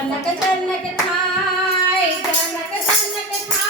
जनक जनक थाय जनक जनक थाय